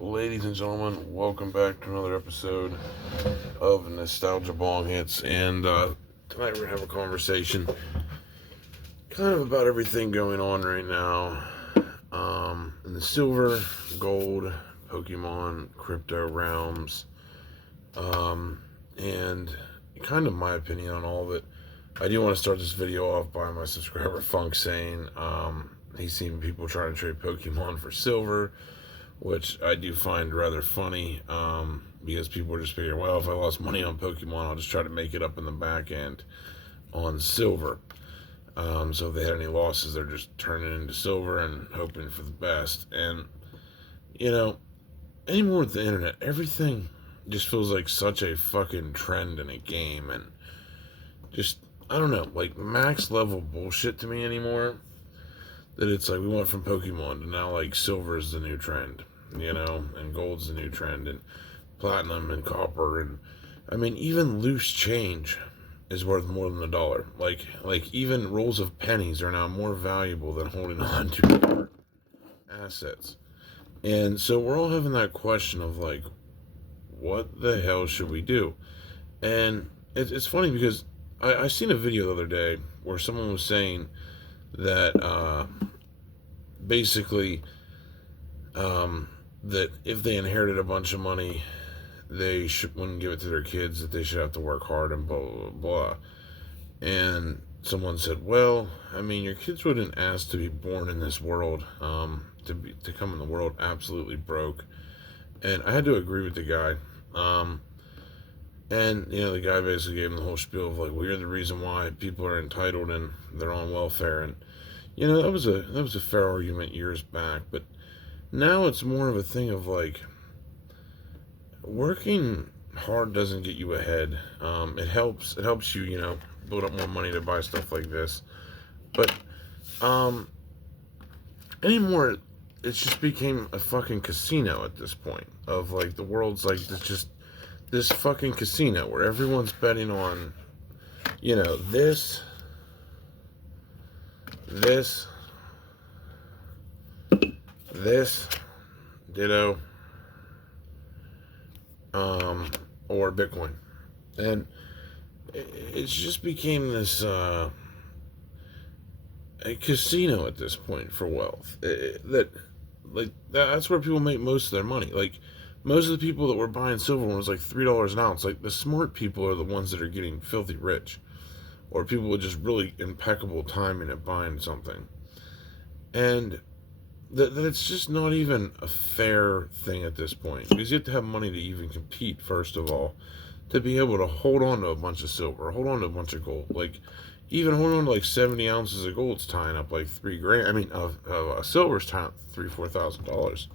Ladies and gentlemen, welcome back to another episode of Nostalgia Bong Hits. And tonight we're going to have a conversation kind of about everything going on right now in the silver, gold, Pokemon, crypto realms, and kind of my opinion on all of it. I do want to start this video off by my subscriber Funk saying he's seen people trying to trade Pokemon for silver, which I do find rather funny because people are just figuring, well, if I lost money on Pokemon, I'll just try to make it up in the back end on silver. So if they had any losses, they're just turning into silver and hoping for the best. And, you know, anymore with the internet, everything just feels like such a fucking trend in a game. And just, I don't know, like max level bullshit to me anymore. That it's like we went from Pokemon to now like silver is the new trend, and gold's the new trend, and platinum and copper, and I mean even loose change is worth more than $1. Like even rolls of pennies are now more valuable than holding on to hard assets. And so we're all having that question of like, what the hell should we do? And it's funny because I seen a video the other day where someone was saying that basically that if they inherited a bunch of money, they wouldn't give it to their kids. That they should have to work hard and blah blah blah. And someone said, "Well, I mean, your kids wouldn't ask to be born in this world, to come in the world absolutely broke." And I had to agree with the guy. And the guy basically gave him the whole spiel of like, "Well, you're the reason why people are entitled and they're on welfare." And that was a fair argument years back, but now it's more of a thing of like working hard doesn't get you ahead. It helps you build up more money to buy stuff like this, but um, anymore it's just became a fucking casino at this point. Of like the world's like this fucking casino where everyone's betting on this, this, this, ditto, or Bitcoin. And it's just became this a casino at this point for wealth. That's where people make most of their money. Like most of the people that were buying silver when it was like $3 an ounce, like the smart people are the ones that are getting filthy rich, or people with just really impeccable timing at buying something. And that it's just not even a fair thing at this point, because you have to have money to even compete, first of all, to be able to hold on to a bunch of silver, hold on to a bunch of gold. Like even holding on to like 70 ounces of gold's tying up like 3 grand. I mean, of silver's tying up $3,000-$4,000.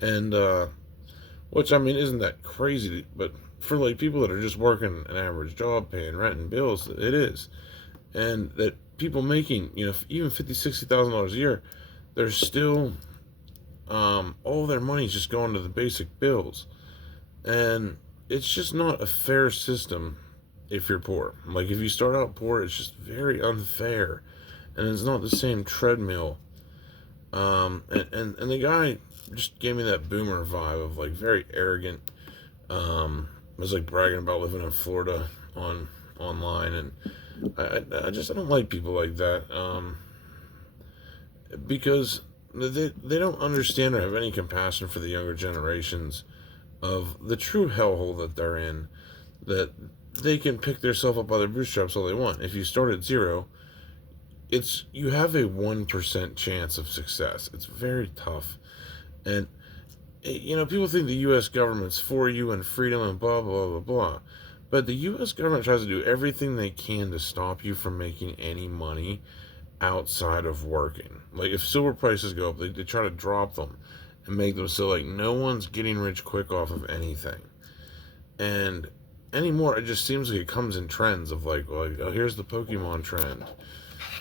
And which I mean isn't that crazy, but for like people that are just working an average job, paying rent and bills, it is. And that people making even $50,000-$60,000 a year, they're still all their money's just going to the basic bills. And it's just not a fair system if you're poor. Like if you start out poor, it's just very unfair, and it's not the same treadmill. And the guy just gave me that boomer vibe of like very arrogant. Was like bragging about living in Florida online, and I don't like people like that. Because they don't understand or have any compassion for the younger generations of the true hellhole that they're in, that they can pick themselves up by their bootstraps all they want. If you start at zero, you have a 1% chance of success. It's very tough. And people think the US government's for you and freedom and blah blah blah blah. But the US government tries to do everything they can to stop you from making any money outside of working. Like if silver prices go up, they try to drop them and make them so like no one's getting rich quick off of anything. And anymore, it just seems like it comes in trends of like oh, here's the Pokemon trend.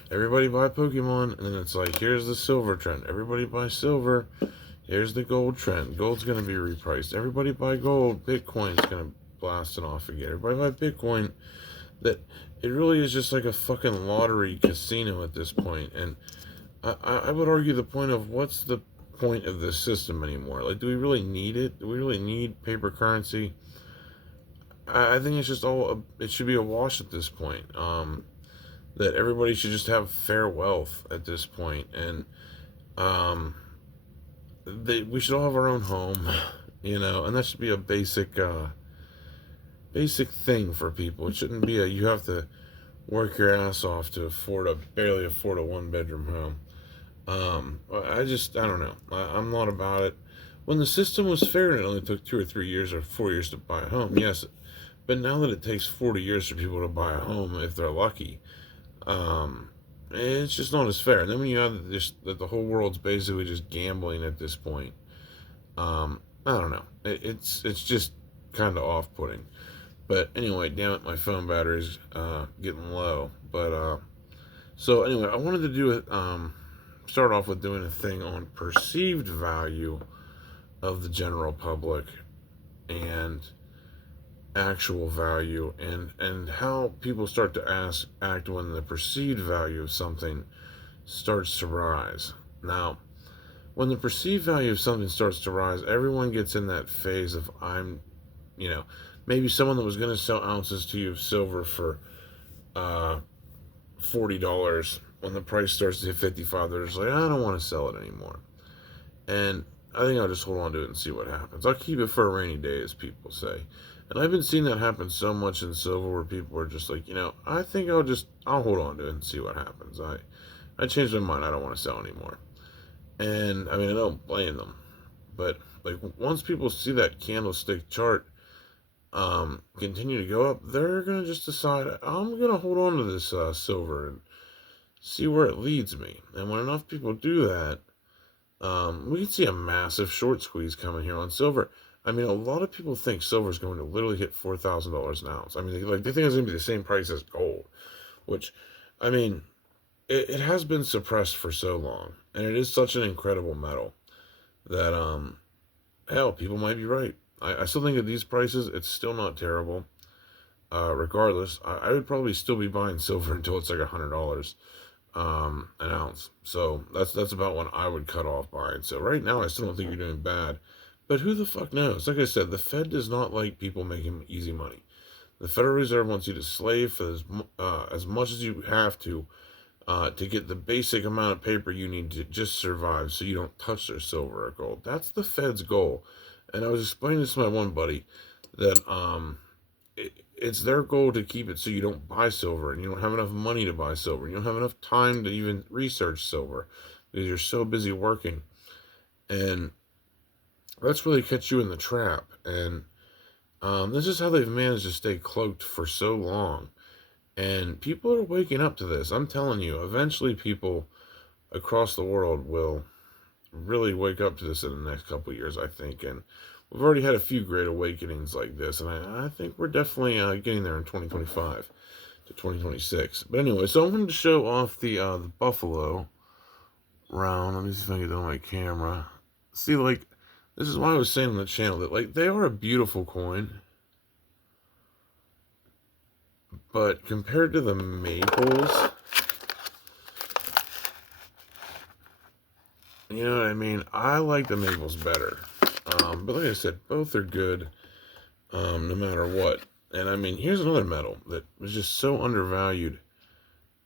Everybody buy Pokemon, and then it's like here's the silver trend. Everybody buy silver. Here's the gold trend. Gold's gonna be repriced. Everybody buy gold. Bitcoin's gonna blast it off again. Everybody buy Bitcoin. That it really is just like a fucking lottery casino at this point. And I would argue the point of what's the point of this system anymore? Like, do we really need it? Do we really need paper currency? I think it's just all, it should be a wash at this point. That everybody should just have fair wealth at this point, and um, we should all have our own home, and that should be a basic thing for people. It shouldn't be you have to work your ass off to barely afford a 1 bedroom home. I don't know. I'm not about it. When the system was fair and it only took 2 or 3 years or 4 years to buy a home, yes. But now that it takes 40 years for people to buy a home, if they're lucky, it's just not as fair. And then when you have that the whole world's basically just gambling at this point, I don't know. It's just kind of off-putting. But anyway, damn it, my phone battery's getting low. But so anyway, I wanted to do it. Start off with doing a thing on perceived value of the general public and actual value, and how people start to act when the perceived value of something starts to rise. Now, when the perceived value of something starts to rise, everyone gets in that phase of maybe someone that was going to sell ounces to you of silver for $40, when the price starts to hit 55, they're just like, I don't want to sell it anymore. And I think I'll just hold on to it and see what happens. I'll keep it for a rainy day, as people say. And I've been seeing that happen so much in silver, where people are just like, I think I'll hold on to it and see what happens. I changed my mind. I don't want to sell anymore. And I mean, I don't blame them. But like, once people see that candlestick chart continue to go up, they're going to just decide, I'm going to hold on to this silver and see where it leads me. And when enough people do that, we can see a massive short squeeze coming here on silver. I mean, a lot of people think silver is going to literally hit $4,000 an ounce. I mean, they think it's going to be the same price as gold, which, I mean, it has been suppressed for so long, and it is such an incredible metal that, hell, people might be right. I still think at these prices, it's still not terrible. Regardless, I would probably still be buying silver until it's like $100 an ounce. So that's about when I would cut off buying. So right now, I still don't think you're doing bad. But who the fuck knows? Like I said, the Fed does not like people making easy money. The Federal Reserve wants you to slave for as much as you have to get the basic amount of paper you need to just survive, so you don't touch their silver or gold. That's the Fed's goal. And I was explaining this to my one buddy that it's their goal to keep it so you don't buy silver, and you don't have enough money to buy silver. You don't have enough time to even research silver because you're so busy working. And that's really catch you in the trap. And this is how they've managed to stay cloaked for so long. And people are waking up to this. I'm telling you, eventually people across the world will really wake up to this in the next couple of years, I think. And we've already had a few great awakenings like this. And I think we're definitely getting there in 2025 to 2026. But anyway, so I'm going to show off the buffalo round. Let me see if I can get it on my camera. See, like, this is why I was saying on the channel that, like, they are a beautiful coin. But compared to the maples, you know what I mean? I like the maples better. But like I said, both are good, no matter what. And I mean, here's another metal that was just so undervalued.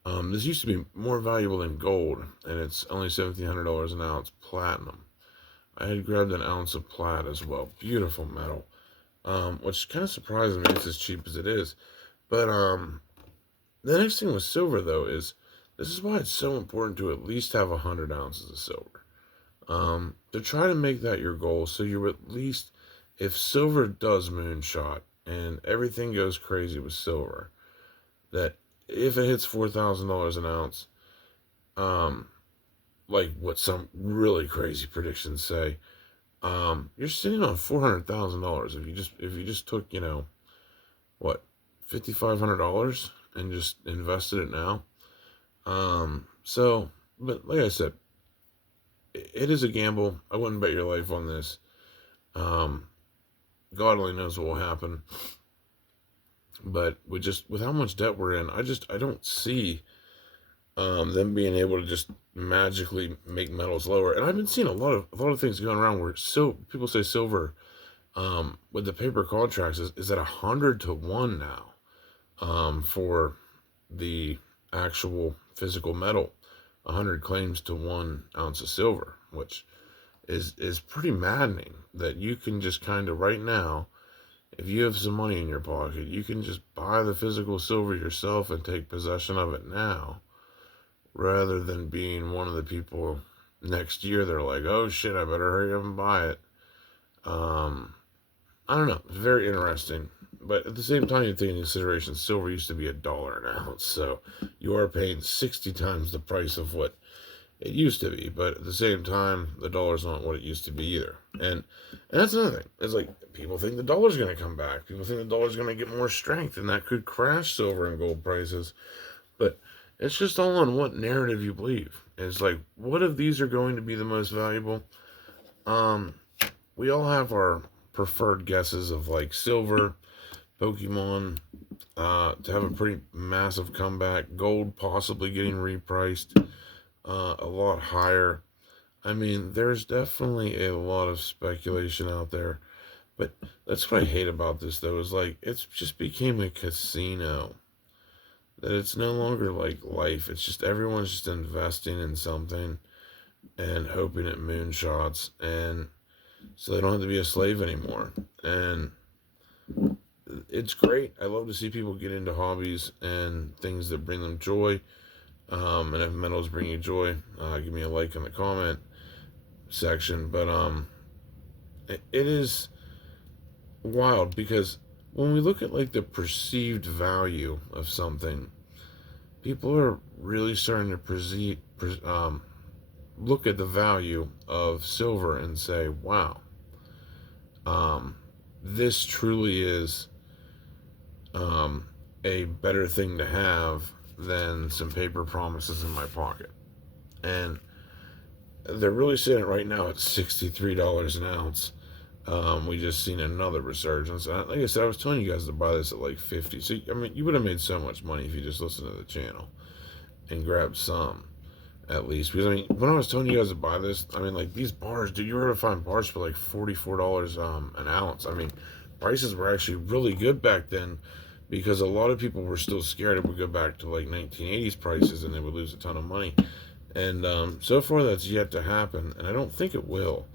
This used to be more valuable than gold, and it's only $1,700 an ounce, platinum. I had grabbed an ounce of plat as well. Beautiful metal. Which kind of surprises me it's as cheap as it is. But the next thing with silver, though, is this is why it's so important to at least have 100 ounces of silver. To try to make that your goal, so you're at least, if silver does moonshot and everything goes crazy with silver, that if it hits $4,000 an ounce, like what some really crazy predictions say, you're sitting on $400,000 if you just took, what, $5,500 and just invested it now. So, but like I said, it is a gamble. I wouldn't bet your life on this. God only knows what will happen. But with how much debt we're in, I don't see them being able to just magically make metals lower. And I've been seeing a lot of things going around where people say silver with the paper contracts is at 100 to 1 now for the actual physical metal. 100 claims to 1 ounce of silver, which is pretty maddening that you can just kind of right now, if you have some money in your pocket, you can just buy the physical silver yourself and take possession of it now, rather than being one of the people next year they're like, oh shit, I better hurry up and buy it. Um, I don't know. It's very interesting. But at the same time, you take into consideration silver used to be $1 an ounce, so you are paying 60 times the price of what it used to be. But at the same time, the dollar's not what it used to be either. And that's another thing. It's like people think the dollar's going to come back. People think the dollar's going to get more strength, and that could crash silver and gold prices. But it's just all on what narrative you believe. It's like, what if these are going to be the most valuable? Um, we all have our preferred guesses of like silver, Pokemon, to have a pretty massive comeback, gold possibly getting repriced a lot higher. I mean, there's definitely a lot of speculation out there, but that's what I hate about this though, is like it's just became a casino. That it's no longer like life. It's just everyone's just investing in something and hoping it moonshots, and so they don't have to be a slave anymore. And it's great. I love to see people get into hobbies and things that bring them joy. And if metals bring you joy, give me a like in the comment section. But it is wild because when we look at like the perceived value of something, people are really starting to look at the value of silver and say, wow, this truly is a better thing to have than some paper promises in my pocket. And they're really seeing it right now at $63 an ounce. We just seen another resurgence. Like I said, I was telling you guys to buy this at like 50. So I mean, you would have made so much money if you just listened to the channel and grabbed some, at least. Because I mean, when I was telling you guys to buy this, I mean, like these bars, dude, you were able to find bars for like $44 an ounce. I mean, prices were actually really good back then because a lot of people were still scared it would go back to like 1980s prices and they would lose a ton of money. And so far, that's yet to happen, and I don't think it will.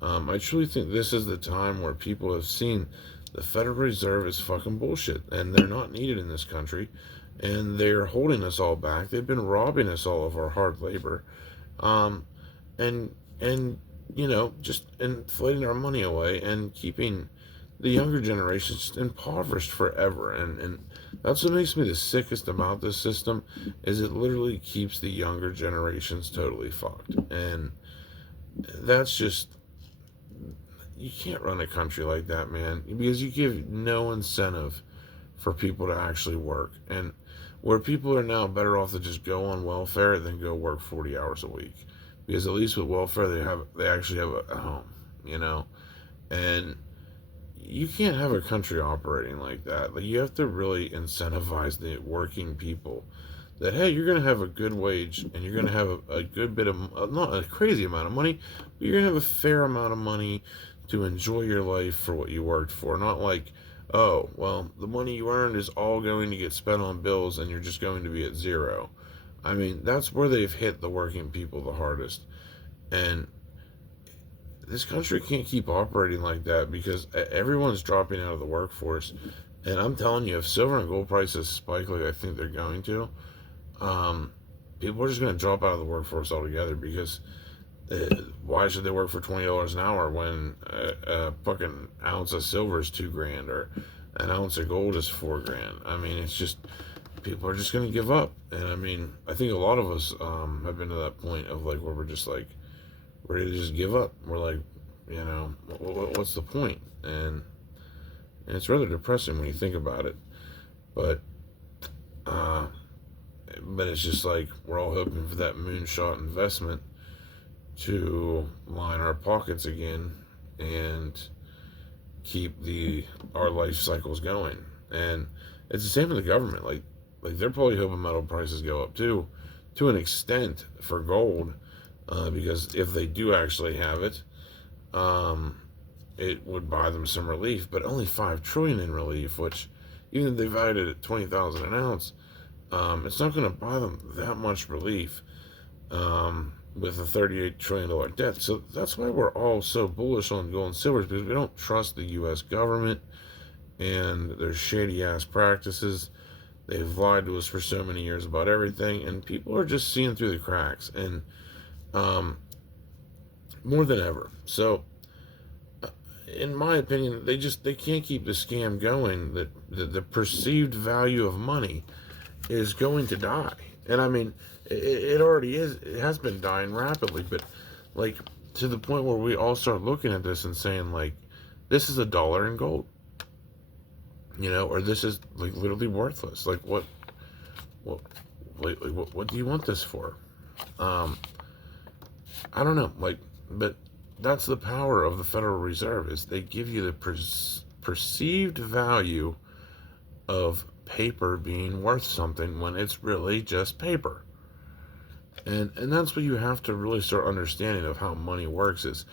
I truly think this is the time where people have seen the Federal Reserve is fucking bullshit, and they're not needed in this country, and they're holding us all back. They've been robbing us all of our hard labor, um, and you know, just inflating our money away and keeping the younger generations just impoverished forever. And that's what makes me the sickest about this system is it literally keeps the younger generations totally fucked. And that's just, you can't run a country like that, man, because you give no incentive for people to actually work. And where people are now better off to just go on welfare than go work 40 hours a week, because at least with welfare they actually have a home, you know. And you can't have a country operating like that. Like, you have to really incentivize the working people that, hey, you're going to have a good wage and you're going to have a good bit of, not a crazy amount of money, but you're going to have a fair amount of money to enjoy your life for what you worked for. Not like, oh, well, the money you earned is all going to get spent on bills and you're just going to be at zero. I mean, that's where they've hit the working people the hardest. And this country can't keep operating like that because everyone's dropping out of the workforce. And I'm telling you, if silver and gold prices spike like I think they're going to, people are just going to drop out of the workforce altogether because why should they work for $20 an hour when a fucking ounce of silver is $2 grand or an ounce of gold is $4 grand? I mean, it's just, people are just going to give up. And I mean, I think a lot of us have been to that point of like where we're just like ready to just give up. We're like, you know, what's the point? And it's rather depressing when you think about it. But it's just like we're all hoping for that moonshot investment to line our pockets again and keep our life cycles going. And it's the same with the government. Like they're probably hoping metal prices go up too, to an extent for gold, because if they do actually have it, um, it would buy them some relief, but only 5 trillion in relief, which even if they valued it at 20,000 an ounce, it's not going to buy them that much relief, with a $38 trillion debt. So that's why we're all so bullish on gold and silver, because we don't trust the U.S. government and their shady ass practices. They've lied to us for so many years about everything, and people are just seeing through the cracks, and more than ever. So, in my opinion, they can't keep the scam going. That the perceived value of money is going to die, and I mean, it already is. It has been dying rapidly, but like to the point where we all start looking at this and saying like, this is $1 in gold, or this is like literally worthless. Like what, what do you want this for? I don't know. Like, but that's the power of the Federal Reserve, is they give you the perceived value of paper being worth something when it's really just paper. And that's what you have to really start understanding of how money works, is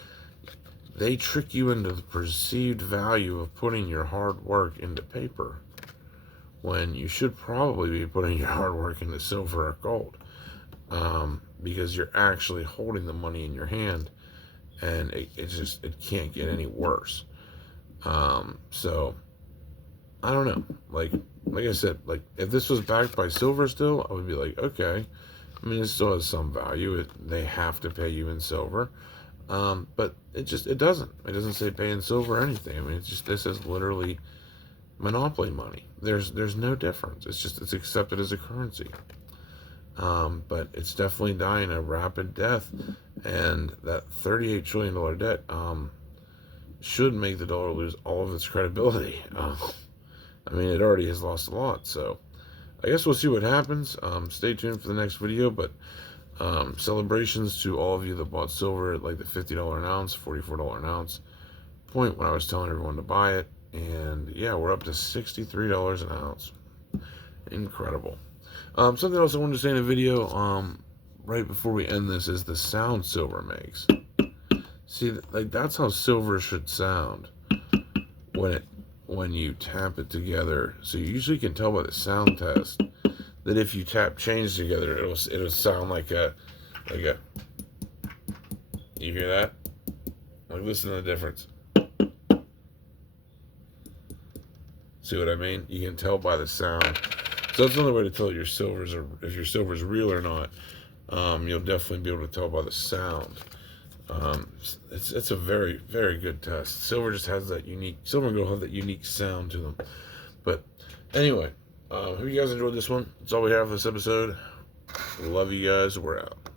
they trick you into the perceived value of putting your hard work into paper, when you should probably be putting your hard work into silver or gold, because you're actually holding the money in your hand, and it can't get any worse. So I don't know. Like I said, like if this was backed by silver still, I would be like, okay. I mean, it still has some value. They have to pay you in silver, but it doesn't. It doesn't say pay in silver or anything. I mean, this is literally monopoly money. There's no difference. It's accepted as a currency. But it's definitely dying a rapid death, and that $38 trillion debt should make the dollar lose all of its credibility. I mean, it already has lost a lot, so I guess we'll see what happens. Stay tuned for the next video, but celebrations to all of you that bought silver at like the $50 an ounce, $44 an ounce point when I was telling everyone to buy it, and yeah, we're up to $63 an ounce. Incredible. Something else I wanted to say in the video, right before we end this, is the sound silver makes. See, like that's how silver should sound when you tap it together. So you usually can tell by the sound test that if you tap change together, it'll sound like a. You hear that? Like, listen to the difference. See what I mean? You can tell by the sound. So that's another way to tell if your silver's real or not. You'll definitely be able to tell by the sound. It's a very, very good test. Silver and gold have that unique sound to them. But anyway, hope you guys enjoyed this one. That's all we have for this episode. Love you guys. We're out.